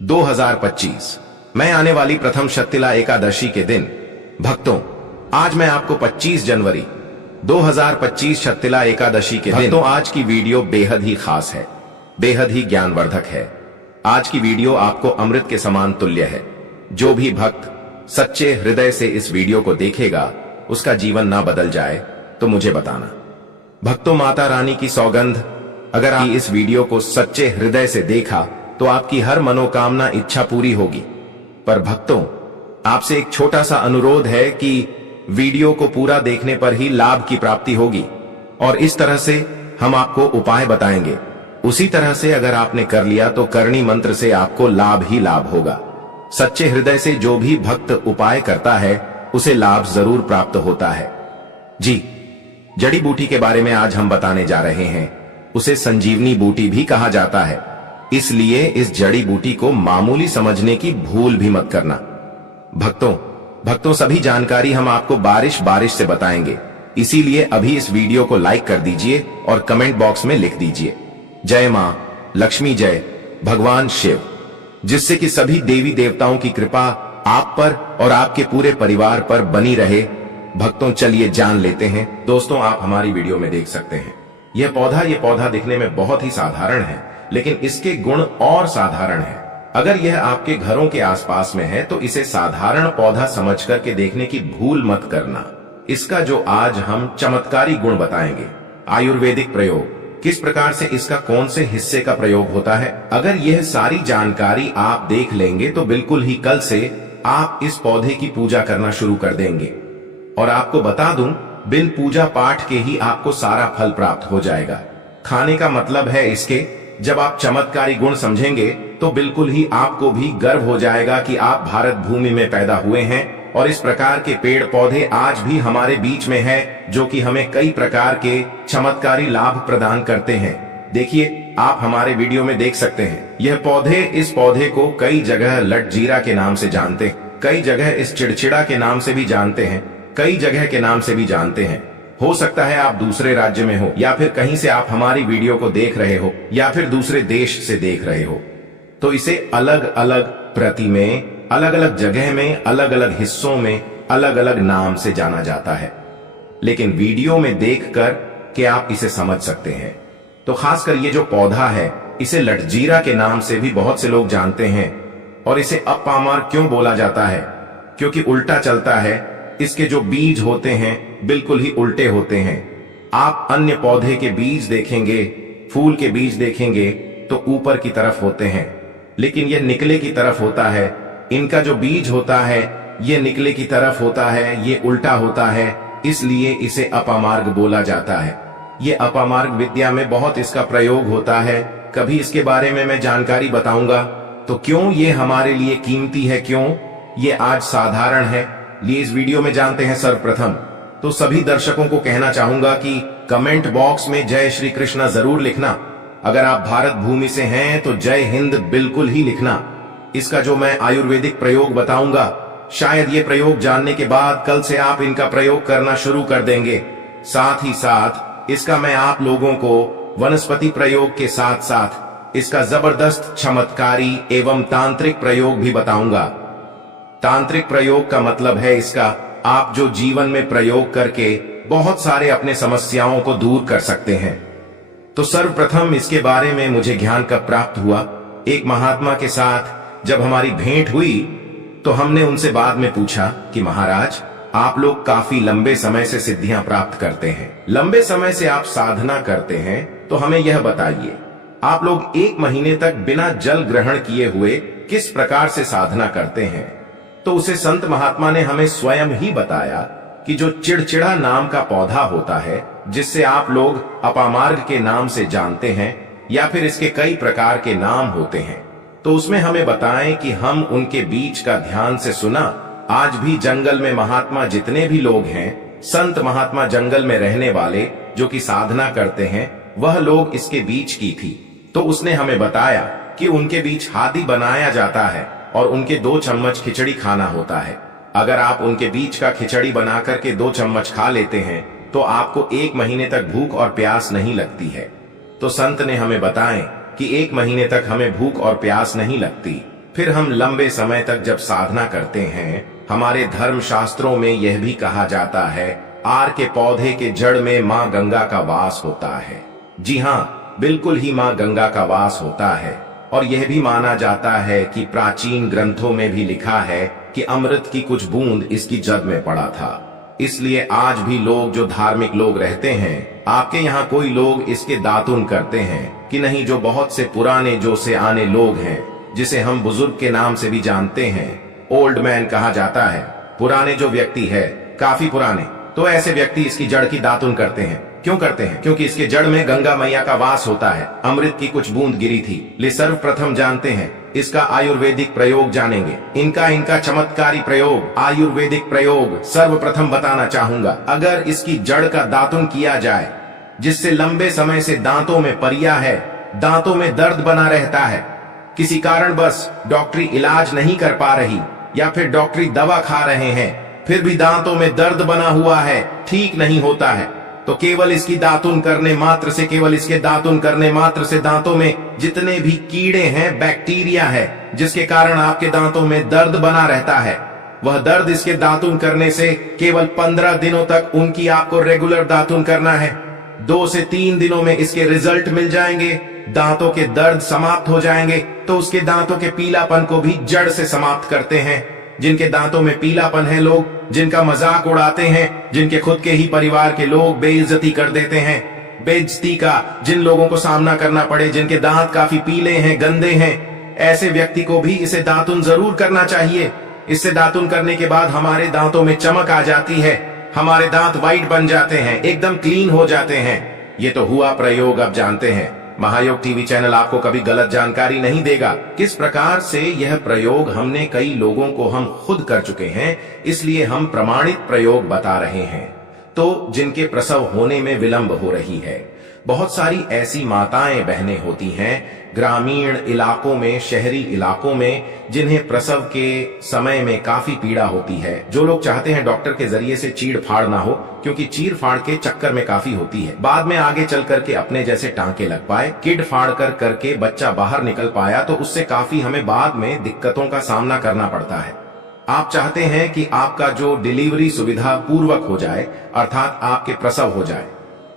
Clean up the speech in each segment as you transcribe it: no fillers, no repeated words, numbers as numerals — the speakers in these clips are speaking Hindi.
2025 मैं आने वाली प्रथम शक्तिला एकादशी के दिन भक्तों, आज मैं आपको 25 जनवरी 2025 शक्तिला एकादशी के दिन आज की वीडियो बेहद ही खास है, बेहद ही ज्ञानवर्धक है। आज की वीडियो आपको अमृत के समान तुल्य है। जो भी भक्त सच्चे हृदय से इस वीडियो को देखेगा उसका जीवन ना बदल जाए तो मुझे बताना। भक्तों, माता रानी की सौगंध, अगर आप इस वीडियो को सच्चे हृदय से देखा तो आपकी हर मनोकामना इच्छा पूरी होगी। पर भक्तों, आपसे एक छोटा सा अनुरोध है कि वीडियो को पूरा देखने पर ही लाभ की प्राप्ति होगी और इस तरह से हम आपको उपाय बताएंगे। उसी तरह से अगर आपने कर लिया तो करणी मंत्र से आपको लाभ ही लाभ होगा। सच्चे हृदय से जो भी भक्त उपाय करता है उसे लाभ जरूर प्राप्त होता है। जी, जड़ी बूटी के बारे में आज हम बताने जा रहे हैं। उसे संजीवनी बूटी भी कहा जाता है, इसलिए इस जड़ी बूटी को मामूली समझने की भूल भी मत करना। भक्तों सभी जानकारी हम आपको बारिश से बताएंगे, इसीलिए अभी इस वीडियो को लाइक कर दीजिए और कमेंट बॉक्स में लिख दीजिए जय मां लक्ष्मी, जय भगवान शिव, जिससे कि सभी देवी देवताओं की कृपा आप पर और आपके पूरे परिवार पर बनी रहे। भक्तों, चलिए जान लेते हैं। दोस्तों, आप हमारी वीडियो में देख सकते हैं यह पौधा दिखने में बहुत ही साधारण है, लेकिन इसके गुण और साधारण है। अगर यह आपके घरों के आसपास में है तो इसे साधारण पौधा समझ करके देखने की भूल मत करना। इसका जो आज हम चमत्कारी गुण बताएंगे, आयुर्वेदिक प्रयोग, किस प्रकार से इसका कौन से हिस्से का प्रयोग होता है, अगर यह सारी जानकारी आप देख लेंगे तो बिल्कुल ही कल से आप इस पौधे की पूजा करना शुरू कर देंगे। और आपको बता दूं, बिन पूजा पाठ के ही आपको सारा फल प्राप्त हो जाएगा। खाने का मतलब है इसके, जब आप चमत्कारी गुण समझेंगे तो बिल्कुल ही आपको भी गर्व हो जाएगा कि आप भारत भूमि में पैदा हुए हैं और इस प्रकार के पेड़ पौधे आज भी हमारे बीच में है, जो कि हमें कई प्रकार के चमत्कारी लाभ प्रदान करते हैं। देखिए, आप हमारे वीडियो में देख सकते हैं यह पौधे, इस पौधे को कई जगह लटजीरा के नाम से जानते हैं, कई जगह इस चिड़चिड़ा के नाम से भी जानते हैं, कई जगह के नाम से भी जानते हैं। हो सकता है आप दूसरे राज्य में हो या फिर कहीं से आप हमारी वीडियो को देख रहे हो या फिर दूसरे देश से देख रहे हो, तो इसे अलग अलग प्रति में, अलग अलग जगह में, अलग अलग हिस्सों में अलग अलग नाम से जाना जाता है। लेकिन वीडियो में देखकर के आप इसे समझ सकते हैं। तो खासकर ये जो पौधा है, इसे लटजीरा के नाम से भी बहुत से लोग जानते हैं। और इसे अपामार क्यों बोला जाता है? क्योंकि उल्टा चलता है। इसके जो बीज होते हैं बिल्कुल ही उल्टे होते हैं। आप अन्य पौधे के बीज देखेंगे, फूल के बीज देखेंगे तो ऊपर की तरफ होते हैं, लेकिन यह निकले की तरफ होता है। इनका जो बीज होता है ये निकले की तरफ होता है, ये उल्टा होता है, इसलिए इसे अपामार्ग बोला जाता है। ये अपामार्ग विद्या में बहुत इसका प्रयोग होता है। कभी इसके बारे में मैं जानकारी बताऊंगा। तो क्यों ये हमारे लिए कीमती है, क्यों ये आज साधारण है, लिए इस वीडियो में जानते हैं। सर्वप्रथम तो सभी दर्शकों को कहना चाहूंगा कि कमेंट बॉक्स में जय श्री कृष्णा जरूर लिखना। अगर आप भारत भूमि से हैं तो जय हिंद बिल्कुल ही लिखना। इसका जो मैं आयुर्वेदिक प्रयोग बताऊंगा, शायद ये प्रयोग जानने के बाद कल से आप इनका प्रयोग करना शुरू कर देंगे। साथ ही साथ इसका मैं आप लोगों को वनस्पति प्रयोग के साथ साथ इसका जबरदस्त चमत्कारी एवं तांत्रिक प्रयोग भी बताऊंगा। तांत्रिक प्रयोग का मतलब है इसका आप जो जीवन में प्रयोग करके बहुत सारे अपने समस्याओं को दूर कर सकते हैं। तो सर्वप्रथम इसके बारे में मुझे ज्ञान कब प्राप्त हुआ, एक महात्मा के साथ जब हमारी भेंट हुई तो हमने उनसे बाद में पूछा कि महाराज, आप लोग काफी लंबे समय से सिद्धियां प्राप्त करते हैं, लंबे समय से आप साधना करते हैं, तो हमें यह बताइए, आप लोग 1 महीने तक बिना जल ग्रहण किए हुए किस प्रकार से साधना करते हैं? तो उसे संत महात्मा ने हमें स्वयं ही बताया कि जो चिड़चिड़ा नाम का पौधा होता है, जिससे आप लोग अपामार्ग के नाम से जानते हैं या फिर इसके कई प्रकार के नाम होते हैं, तो उसमें हमें बताएं कि हम उनके बीज का ध्यान से सुना। आज भी जंगल में महात्मा जितने भी लोग हैं, संत महात्मा जंगल में रहने वाले जो कि साधना करते हैं, वह लोग इसके बीज की थी। तो उसने हमें बताया कि उनके बीज हादी बनाया जाता है और उनके 2 चम्मच खिचड़ी खाना होता है। अगर आप उनके बीज का खिचड़ी बना करके 2 चम्मच खा लेते हैं तो आपको 1 महीने तक भूख और प्यास नहीं लगती है। तो संत ने हमें बताएं कि 1 महीने तक हमें भूख और प्यास नहीं लगती, फिर हम लंबे समय तक जब साधना करते हैं, हमारे धर्म शास्त्रों में यह भी कहा जाता है, आर के पौधे के जड़ में माँ गंगा का वास होता है। जी हाँ, बिल्कुल ही माँ गंगा का वास होता है। और यह भी माना जाता है कि प्राचीन ग्रंथों में भी लिखा है कि अमृत की कुछ बूंद इसकी जड़ में पड़ा था। इसलिए आज भी लोग जो धार्मिक लोग रहते हैं, आपके यहाँ कोई लोग इसके दातुन करते हैं कि नहीं, जो बहुत से पुराने जो से आने लोग हैं, जिसे हम बुजुर्ग के नाम से भी जानते हैं, ओल्ड मैन कहा जाता है। पुराने जो व्यक्ति है, काफी पुराने, तो ऐसे व्यक्ति इसकी जड़ की दातुन करते हैं। क्यों करते हैं? क्योंकि इसके जड़ में गंगा मैया का वास होता है। अमृत की कुछ बूंद गिरी थी। ले सर्वप्रथम जानते हैं इसका आयुर्वेदिक प्रयोग जानेंगे। इनका चमत्कारी प्रयोग, आयुर्वेदिक प्रयोग सर्वप्रथम बताना चाहूंगा। अगर इसकी जड़ का दातुन किया जाए, जिससे लंबे समय से दांतों में परिया है, दांतों में दर्द बना रहता है, किसी कारण बस डॉक्टरी इलाज नहीं कर पा रही या फिर डॉक्टरी दवा खा रहे हैं, फिर भी दांतों में दर्द बना हुआ है, ठीक नहीं होता है, तो केवल इसकी दातुन करने मात्र से, केवल इसके दातुन करने मात्र से दांतों में जितने भी कीड़े हैं, बैक्टीरिया है, जिसके कारण आपके दांतों में दर्द बना रहता है, वह दर्द इसके दातुन करने से केवल 15 दिनों तक उनकी आपको रेगुलर दातुन करना है। 2 से 3 दिनों में इसके रिजल्ट मिल जाएंगे, दांतों के दर्द समाप्त हो जाएंगे। तो उसके दांतों के पीलापन को भी जड़ से समाप्त करते हैं। जिनके दांतों में पीलापन है, लोग जिनका मजाक उड़ाते हैं, जिनके खुद के ही परिवार के लोग बेइज्जती कर देते हैं, बेइज्जती का जिन लोगों को सामना करना पड़े, जिनके दांत काफी पीले हैं, गंदे हैं, ऐसे व्यक्ति को भी इसे दातुन जरूर करना चाहिए। इससे दातुन करने के बाद हमारे दांतों में चमक आ जाती है, हमारे दांत व्हाइट बन जाते हैं, एकदम क्लीन हो जाते हैं। ये तो हुआ प्रयोग, अब जानते हैं। महायोग टीवी चैनल आपको कभी गलत जानकारी नहीं देगा। किस प्रकार से यह प्रयोग हमने कई लोगों को हम खुद कर चुके हैं, इसलिए हम प्रमाणित प्रयोग बता रहे हैं। तो जिनके प्रसव होने में विलंब हो रही है, बहुत सारी ऐसी माताएं बहनें होती हैं ग्रामीण इलाकों में, शहरी इलाकों में, जिन्हें प्रसव के समय में काफी पीड़ा होती है। जो लोग चाहते हैं डॉक्टर के जरिए से चीड़ फाड़ ना हो, क्योंकि चीड़ फाड़ के चक्कर में काफी होती है, बाद में आगे चल करके अपने जैसे टांके लग पाए, किड फाड़ करके बच्चा बाहर निकल पाया, तो उससे काफी हमें बाद में दिक्कतों का सामना करना पड़ता है। आप चाहते हैं कि आपका जो डिलीवरी सुविधा पूर्वक हो जाए, अर्थात आपके प्रसव हो जाए।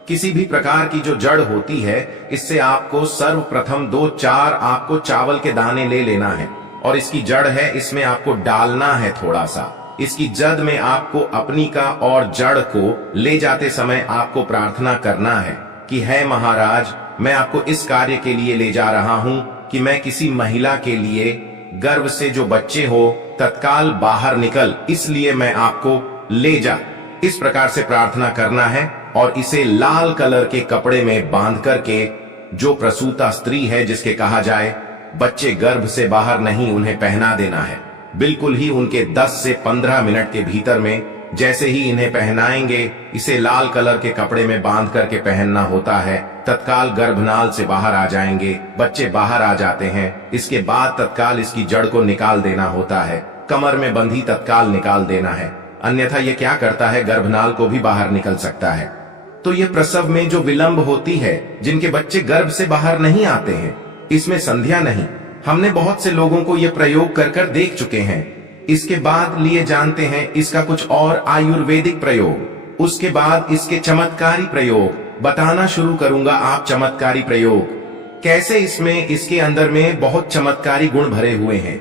किसी भी प्रकार की जो जड़ होती है, इससे आपको सर्वप्रथम 2-4 आपको चावल के दाने ले लेना है, और इसकी जड़ है, इसमें आपको डालना है थोड़ा सा। इसकी जड़ में आपको अपनी का और जड़ को ले जाते समय आपको प्रार्थना करना है कि है महाराज, मैं आपको इस कार्य के लिए ले जा रहा हूं कि मैं किसी महिला के लिए गर्भ से जो बच्चे हो तत्काल बाहर निकल, इसलिए मैं आपको ले जा। इस प्रकार से प्रार्थना करना है और इसे लाल कलर के कपड़े में बांध करके, जो प्रसूता स्त्री है, जिसके कहा जाए बच्चे गर्भ से बाहर नहीं, उन्हें पहना देना है। बिल्कुल ही उनके 10 से 15 मिनट के भीतर में जैसे ही इन्हें पहनाएंगे, इसे लाल कलर के कपड़े में बांध करके पहनना होता है, तत्काल गर्भनाल से बाहर आ जाएंगे, बच्चे बाहर आ जाते हैं। इसके बाद तत्काल इसकी जड़ को निकाल देना होता है, कमर में बंधी तत्काल निकाल देना है, अन्यथा ये क्या करता है, गर्भनाल को भी बाहर निकल सकता है। तो ये प्रसव में जो विलंब होती है, जिनके बच्चे गर्भ से बाहर नहीं आते हैं, इसमें संध्या नहीं। हमने बहुत से लोगों को ये प्रयोग कर देख चुके हैं। इसके बाद लिए जानते हैं इसका कुछ और आयुर्वेदिक प्रयोग, उसके बाद इसके चमत्कारी प्रयोग बताना शुरू करूंगा। आप चमत्कारी प्रयोग कैसे, इसमें इसके अंदर में बहुत चमत्कारी गुण भरे हुए हैं।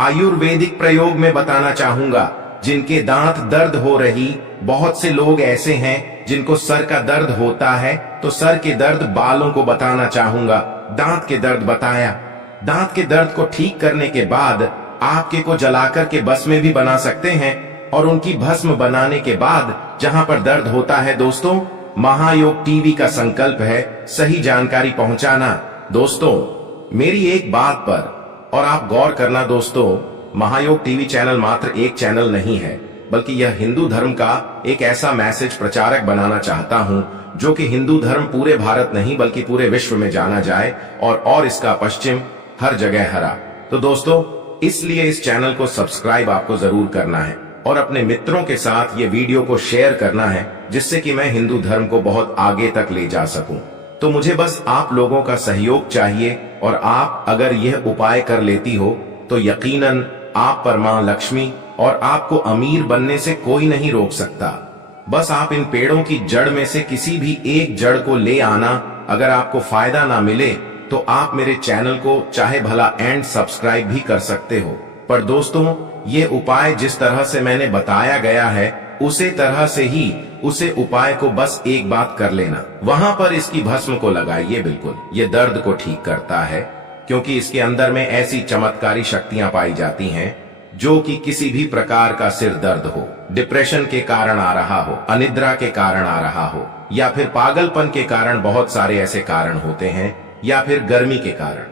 आयुर्वेदिक प्रयोग में बताना चाहूंगा। जिनके दांत दर्द हो रही, बहुत से लोग ऐसे हैं जिनको सर का दर्द होता है, तो सर के दर्द बालों को बताना चाहूंगा। दांत के दर्द बताया, दांत के दर्द को ठीक करने के बाद आपके को जलाकर के भस्म भी बना सकते हैं, और उनकी भस्म बनाने के बाद जहां पर दर्द होता है, दोस्तों महायोग टीवी का संकल्प है सही जानकारी पहुंचाना। दोस्तों मेरी एक बात पर और आप गौर करना दोस्तों, महायोग टीवी चैनल मात्र एक चैनल नहीं है, बल्कि यह हिंदू धर्म का एक ऐसा मैसेज प्रचारक बनाना चाहता हूं जो कि हिंदू धर्म पूरे भारत नहीं बल्कि पूरे विश्व में जाना जाए, और इसका पश्चिम हर जगह हरा। तो दोस्तों इसलिए इस चैनल को सब्सक्राइब आपको जरूर करना है और अपने मित्रों के साथ ये वीडियो को शेयर करना है, जिससे कि मैं हिंदू धर्म को बहुत आगे तक ले जा सकूं। तो मुझे बस आप लोगों का सहयोग चाहिए, और आप अगर यह उपाय कर लेती हो तो यकीनन आप पर मां लक्ष्मी और आपको अमीर बनने से कोई नहीं रोक सकता। बस आप इन पेड़ों की जड़ में से किसी भी एक जड़ को ले आना। अगर आपको फायदा ना मिले तो आप मेरे चैनल को चाहे भला एंड सब्सक्राइब भी कर सकते हो। पर दोस्तों, ये उपाय जिस तरह से मैंने बताया गया है उसे तरह से ही उसे उपाय को बस एक बात कर लेना, वहां पर इसकी भस्म को लगाइए। बिल्कुल ये दर्द को ठीक करता है, क्योंकि इसके अंदर में ऐसी चमत्कारी शक्तियां पाई जाती हैं जो कि किसी भी प्रकार का सिर दर्द हो, डिप्रेशन के कारण आ रहा हो, अनिद्रा के कारण आ रहा हो, या फिर पागलपन के कारण, बहुत सारे ऐसे कारण होते हैं, या फिर गर्मी के कारण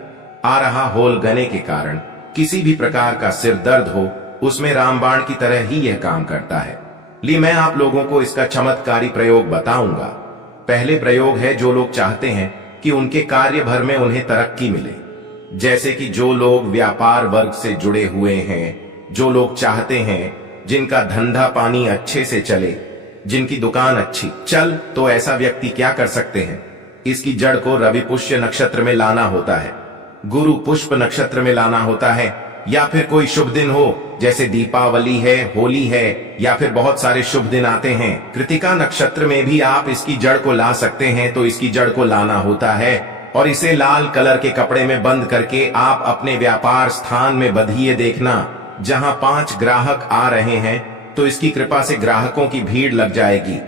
आ रहा होल गने के कारण किसी भी प्रकार का सिर दर्द हो, उसमें रामबाण की तरह ही यह काम करता है। ली मैं आप लोगों को इसका चमत्कारी प्रयोग बताऊंगा। पहले प्रयोग है, जो लोग चाहते हैं कि उनके कार्य भर में उन्हें तरक्की मिले, जैसे कि जो लोग व्यापार वर्ग से जुड़े हुए हैं, जो लोग चाहते हैं जिनका धंधा पानी अच्छे से चले, जिनकी दुकान अच्छी चल, तो ऐसा व्यक्ति क्या कर सकते हैं, इसकी जड़ को रवि पुष्य नक्षत्र में लाना होता है, गुरु पुष्प नक्षत्र में लाना होता है, या फिर कोई शुभ दिन हो जैसे दीपावली है, होली है, या फिर बहुत सारे शुभ दिन आते हैं। कृतिका नक्षत्र में भी आप इसकी जड़ को ला सकते हैं। तो इसकी जड़ को लाना होता है और इसे लाल कलर के कपड़े में बंद करके आप अपने व्यापार स्थान में बंधिए। देखना, जहां 5 ग्राहक आ रहे हैं तो इसकी कृपा से ग्राहकों की भीड़ लग जाएगी।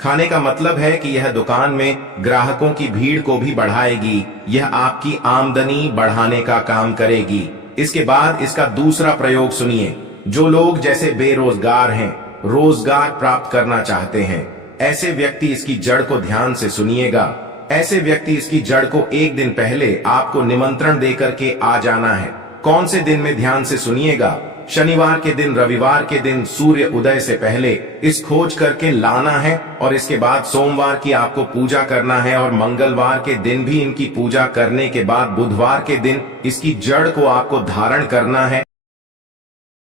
खाने का मतलब है कि यह दुकान में ग्राहकों की भीड़ को भी बढ़ाएगी। यह आपकी आमदनी बढ़ाने का काम करेगी। इसके बाद इसका दूसरा प्रयोग सुनिए। जो लोग जैसे बेरोजगार हैं, रोजगार प्राप्त करना चाहते हैं, ऐसे व्यक्ति इसकी जड़ को ध्यान से सुनिएगा। ऐसे व्यक्ति इसकी जड़ को एक दिन पहले आपको निमंत्रण देकर के आ जाना है। कौन से दिन में, ध्यान से सुनिएगा। शनिवार के दिन, रविवार के दिन सूर्य उदय से पहले इस खोज करके लाना है, और इसके बाद सोमवार की आपको पूजा करना है, और मंगलवार के दिन भी इनकी पूजा करने के बाद बुधवार के दिन इसकी जड़ को आपको धारण करना है।